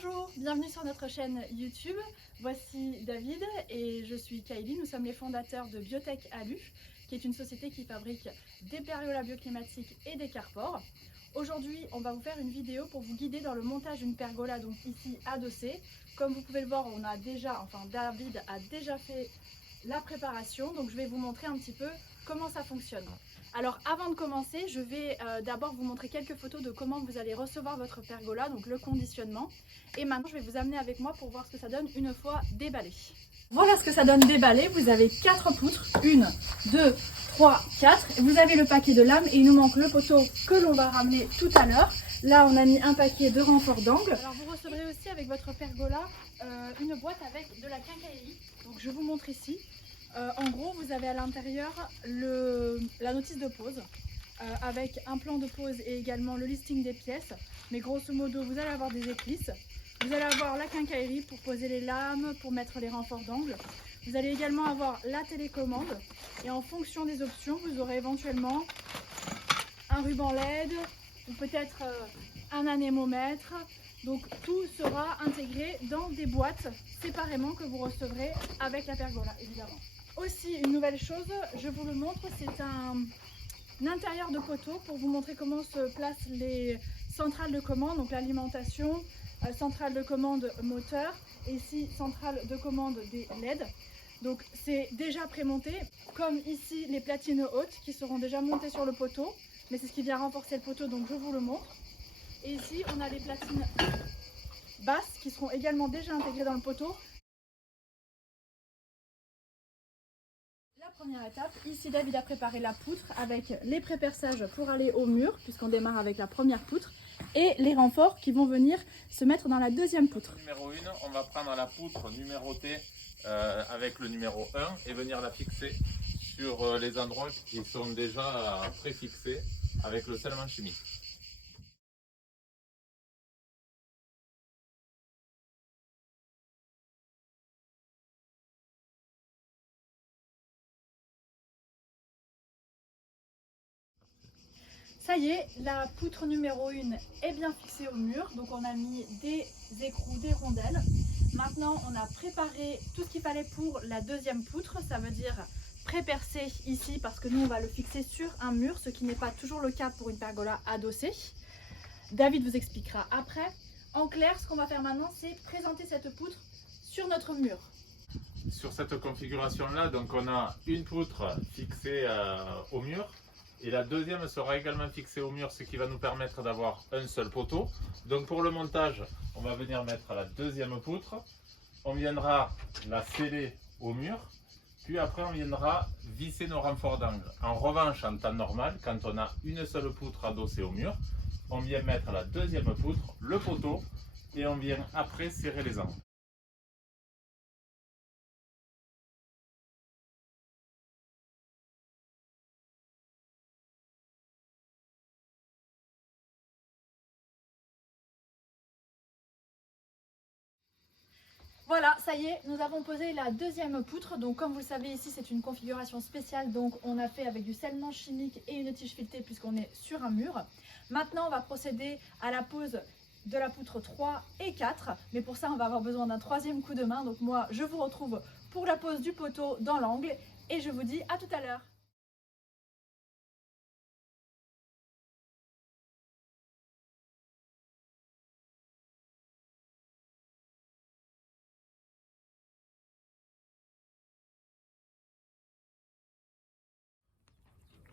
Bonjour, bienvenue sur notre chaîne YouTube. Voici David et je suis Kylie. Nous sommes les fondateurs de Biotech Alu, qui est une société qui fabrique des pergolas bioclimatiques et des carpores. Aujourd'hui, on va vous faire une vidéo pour vous guider dans le montage d'une pergola, donc ici adossée. Comme vous pouvez le voir, David a déjà fait la préparation, donc je vais vous montrer un petit peu comment ça fonctionne. Alors avant de commencer, je vais d'abord vous montrer quelques photos de comment vous allez recevoir votre pergola, donc le conditionnement. Et maintenant, je vais vous amener avec moi pour voir ce que ça donne une fois déballé. Voilà ce que ça donne déballé. Vous avez 4 poutres, 1, 2, 3, 4. Vous avez le paquet de lames et il nous manque le poteau que l'on va ramener tout à l'heure. Là, on a mis un paquet de renforts d'angle. Alors vous recevrez aussi avec votre pergola une boîte avec de la quincaillerie. Donc je vous montre ici. En gros, vous avez à l'intérieur la notice de pose avec un plan de pose et également le listing des pièces. Mais grosso modo, vous allez avoir des éclisses. Vous allez avoir la quincaillerie pour poser les lames, pour mettre les renforts d'angle. Vous allez également avoir la télécommande. Et en fonction des options, vous aurez éventuellement un ruban LED ou peut-être un anémomètre. Donc tout sera intégré dans des boîtes séparément que vous recevrez avec la pergola, évidemment. Aussi, une nouvelle chose, je vous le montre, c'est un intérieur de poteau pour vous montrer comment se placent les centrales de commande, donc l'alimentation, centrale de commande moteur et ici centrale de commande des LED. Donc c'est déjà prémonté, comme ici les platines hautes qui seront déjà montées sur le poteau, mais c'est ce qui vient renforcer le poteau, donc je vous le montre. Et ici on a les platines basses qui seront également déjà intégrées dans le poteau. Première étape, ici David a préparé la poutre avec les préperçages pour aller au mur, puisqu'on démarre avec la première poutre, et les renforts qui vont venir se mettre dans la deuxième poutre. Numéro 1, on va prendre la poutre numérotée avec le numéro 1 et venir la fixer sur les endroits qui sont déjà préfixés avec le scellement chimique. Ça y est, la poutre numéro 1 est bien fixée au mur, donc on a mis des écrous, des rondelles. Maintenant, on a préparé tout ce qu'il fallait pour la deuxième poutre, ça veut dire pré-percer ici parce que nous on va le fixer sur un mur, ce qui n'est pas toujours le cas pour une pergola adossée. David vous expliquera après. En clair, ce qu'on va faire maintenant, c'est présenter cette poutre sur notre mur. Sur cette configuration-là, donc on a une poutre fixée au mur. Et la deuxième sera également fixée au mur, ce qui va nous permettre d'avoir un seul poteau. Donc pour le montage, on va venir mettre la deuxième poutre. On viendra la sceller au mur. Puis après, on viendra visser nos renforts d'angle. En revanche, en temps normal, quand on a une seule poutre adossée au mur, on vient mettre la deuxième poutre, le poteau, et on vient après serrer les angles. Voilà, ça y est, nous avons posé la deuxième poutre. Donc comme vous le savez, ici c'est une configuration spéciale. Donc on a fait avec du scellement chimique et une tige filetée puisqu'on est sur un mur. Maintenant on va procéder à la pose de la poutre 3 et 4. Mais pour ça on va avoir besoin d'un troisième coup de main. Donc moi je vous retrouve pour la pose du poteau dans l'angle. Et je vous dis à tout à l'heure.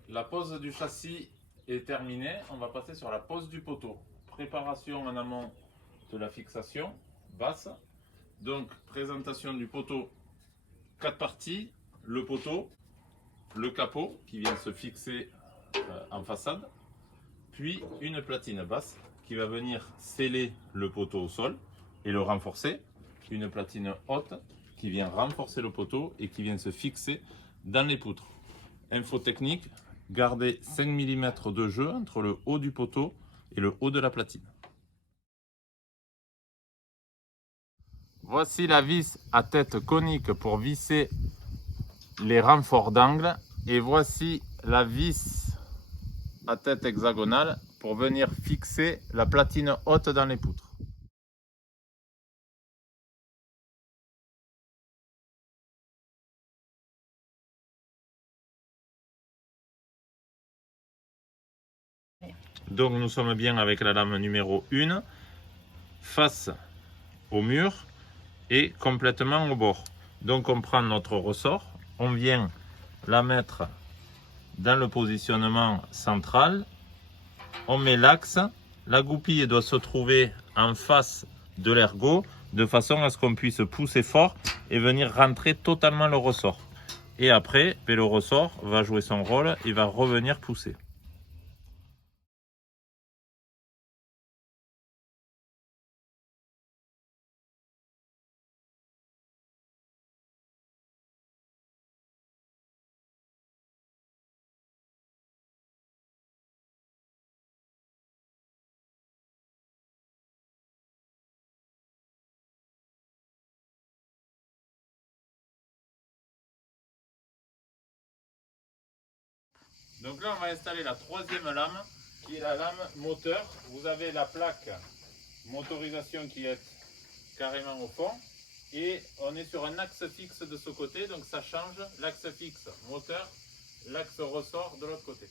La pose du châssis est terminée, on va passer sur la pose du poteau. Préparation en amont de la fixation basse. Donc présentation du poteau, 4 parties, le poteau, le capot qui vient se fixer en façade, puis une platine basse qui va venir sceller le poteau au sol et le renforcer, une platine haute qui vient renforcer le poteau et qui vient se fixer dans les poutres. Info technique, gardez 5 mm de jeu entre le haut du poteau et le haut de la platine. Voici la vis à tête conique pour visser les renforts d'angle et voici la vis à tête hexagonale pour venir fixer la platine haute dans les poutres. Donc nous sommes bien avec la lame numéro 1 face au mur et complètement au bord. Donc on prend notre ressort, on vient la mettre dans le positionnement central, on met l'axe, la goupille doit se trouver en face de l'ergot de façon à ce qu'on puisse pousser fort et venir rentrer totalement le ressort. Et après, le ressort va jouer son rôle et va revenir pousser. Donc là, on va installer la troisième lame, qui est la lame moteur. Vous avez la plaque motorisation qui est carrément au fond. Et on est sur un axe fixe de ce côté, donc ça change l'axe fixe moteur, l'axe ressort de l'autre côté.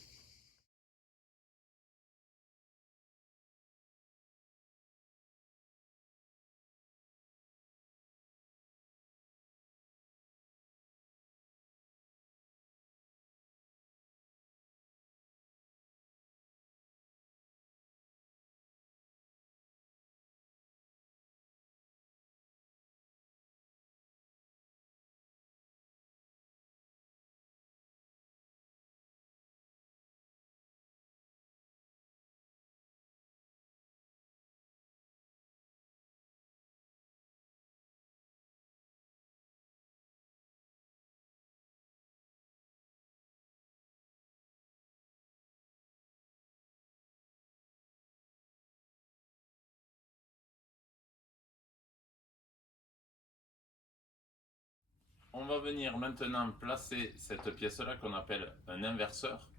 On va venir maintenant placer cette pièce-là qu'on appelle un inverseur.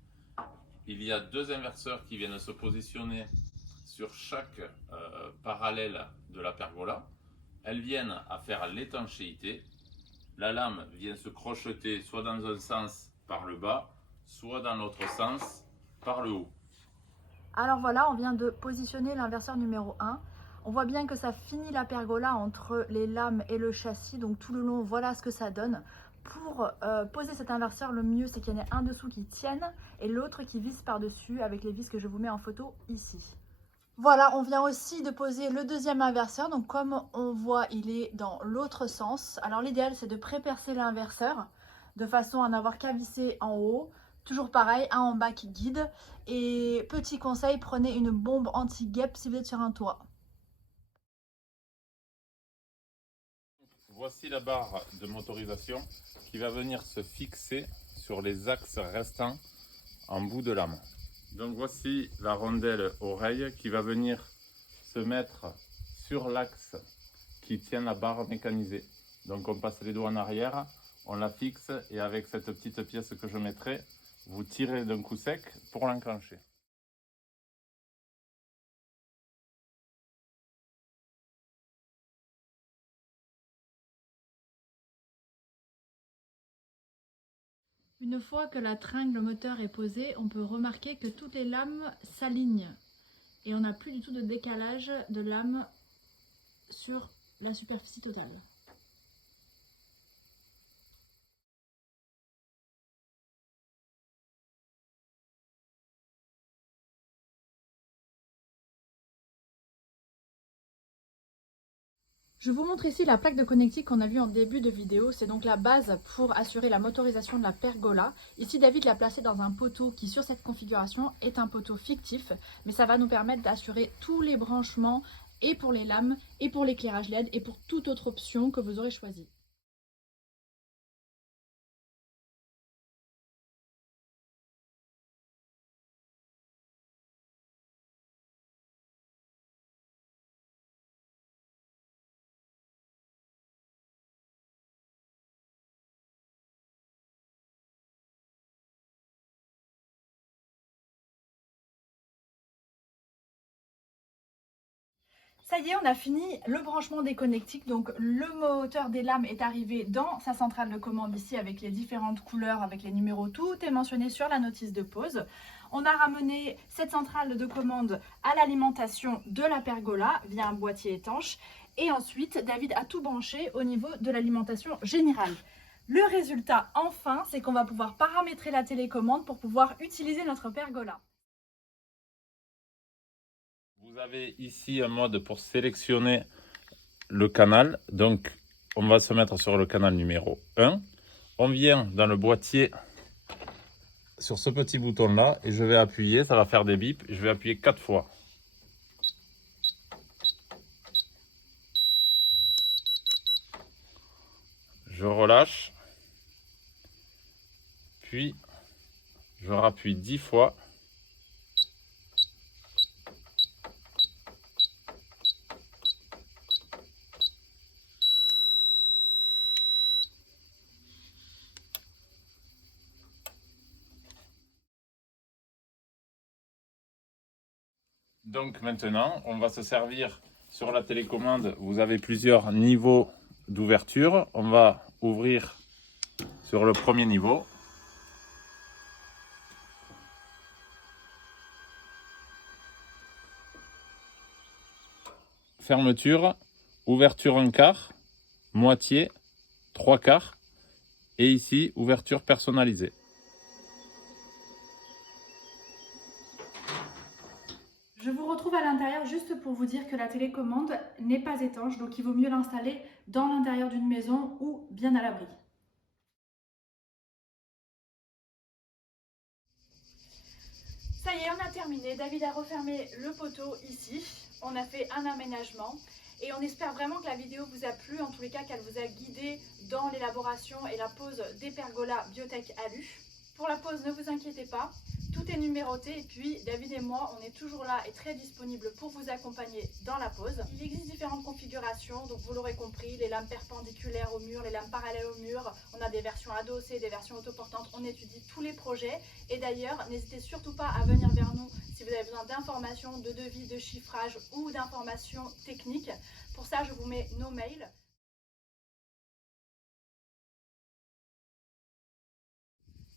Il y a deux inverseurs qui viennent se positionner sur chaque parallèle de la pergola. Elles viennent à faire l'étanchéité. La lame vient se crocheter soit dans un sens par le bas, soit dans l'autre sens par le haut. Alors voilà, on vient de positionner l'inverseur numéro 1. On voit bien que ça finit la pergola entre les lames et le châssis, donc tout le long, voilà ce que ça donne. Pour poser cet inverseur, le mieux c'est qu'il y en ait un dessous qui tienne et l'autre qui visse par-dessus avec les vis que je vous mets en photo ici. Voilà, on vient aussi de poser le deuxième inverseur, donc comme on voit, il est dans l'autre sens. Alors l'idéal c'est de pré-percer l'inverseur de façon à n'avoir qu'à visser en haut. Toujours pareil, un en bas qui guide. Et petit conseil, prenez une bombe anti-guêpe si vous êtes sur un toit. Voici la barre de motorisation qui va venir se fixer sur les axes restants en bout de lame. Donc voici la rondelle oreille qui va venir se mettre sur l'axe qui tient la barre mécanisée. Donc on passe les doigts en arrière, on la fixe et avec cette petite pièce que je mettrai, vous tirez d'un coup sec pour l'enclencher. Une fois que la tringle moteur est posée, on peut remarquer que toutes les lames s'alignent et on n'a plus du tout de décalage de lames sur la superficie totale. Je vous montre ici la plaque de connectique qu'on a vue en début de vidéo. C'est donc la base pour assurer la motorisation de la pergola. Ici, David l'a placé dans un poteau qui, sur cette configuration, est un poteau fictif. Mais ça va nous permettre d'assurer tous les branchements et pour les lames et pour l'éclairage LED et pour toute autre option que vous aurez choisie. Ça y est, on a fini le branchement des connectiques. Donc le moteur des lames est arrivé dans sa centrale de commande ici avec les différentes couleurs, avec les numéros. Tout est mentionné sur la notice de pose. On a ramené cette centrale de commande à l'alimentation de la pergola via un boîtier étanche. Et ensuite, David a tout branché au niveau de l'alimentation générale. Le résultat, enfin, c'est qu'on va pouvoir paramétrer la télécommande pour pouvoir utiliser notre pergola. Vous avez ici un mode pour sélectionner le canal. Donc, on va se mettre sur le canal numéro 1. On vient dans le boîtier sur ce petit bouton là et je vais appuyer, ça va faire des bips. Je vais appuyer 4 fois. Je relâche. Puis, je rappuie 10 fois. Donc maintenant, on va se servir sur la télécommande. Vous avez plusieurs niveaux d'ouverture. On va ouvrir sur le premier niveau. Fermeture, ouverture 1/4, moitié, 3/4 et ici ouverture personnalisée. Je vous retrouve à l'intérieur juste pour vous dire que la télécommande n'est pas étanche, donc il vaut mieux l'installer dans l'intérieur d'une maison ou bien à l'abri. Ça y est, on a terminé. David a refermé le poteau ici. On a fait un aménagement et on espère vraiment que la vidéo vous a plu, en tous les cas qu'elle vous a guidé dans l'élaboration et la pose des pergolas Biotech Alu. Pour la pose, ne vous inquiétez pas, tout est numéroté et puis David et moi, on est toujours là et très disponibles pour vous accompagner dans la pose. Il existe différentes configurations, donc vous l'aurez compris, les lampes perpendiculaires au mur, les lampes parallèles au mur, on a des versions adossées, des versions autoportantes, on étudie tous les projets. Et d'ailleurs, n'hésitez surtout pas à venir vers nous si vous avez besoin d'informations, de devis, de chiffrage ou d'informations techniques. Pour ça, je vous mets nos mails.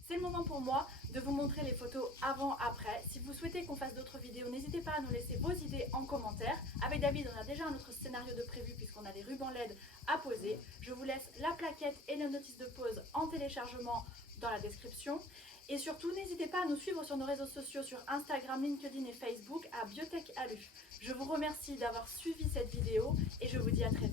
C'est le moment pour moi de vous montrer les photos avant-après. Si vous souhaitez qu'on fasse d'autres vidéos, n'hésitez pas à nous laisser vos idées en commentaire. Avec David, on a déjà un autre scénario de prévu puisqu'on a les rubans LED à poser. Je vous laisse la plaquette et la notice de pause en téléchargement dans la description. Et surtout, n'hésitez pas à nous suivre sur nos réseaux sociaux, sur Instagram, LinkedIn et Facebook à Biotech Alu. Je vous remercie d'avoir suivi cette vidéo et je vous dis à très vite.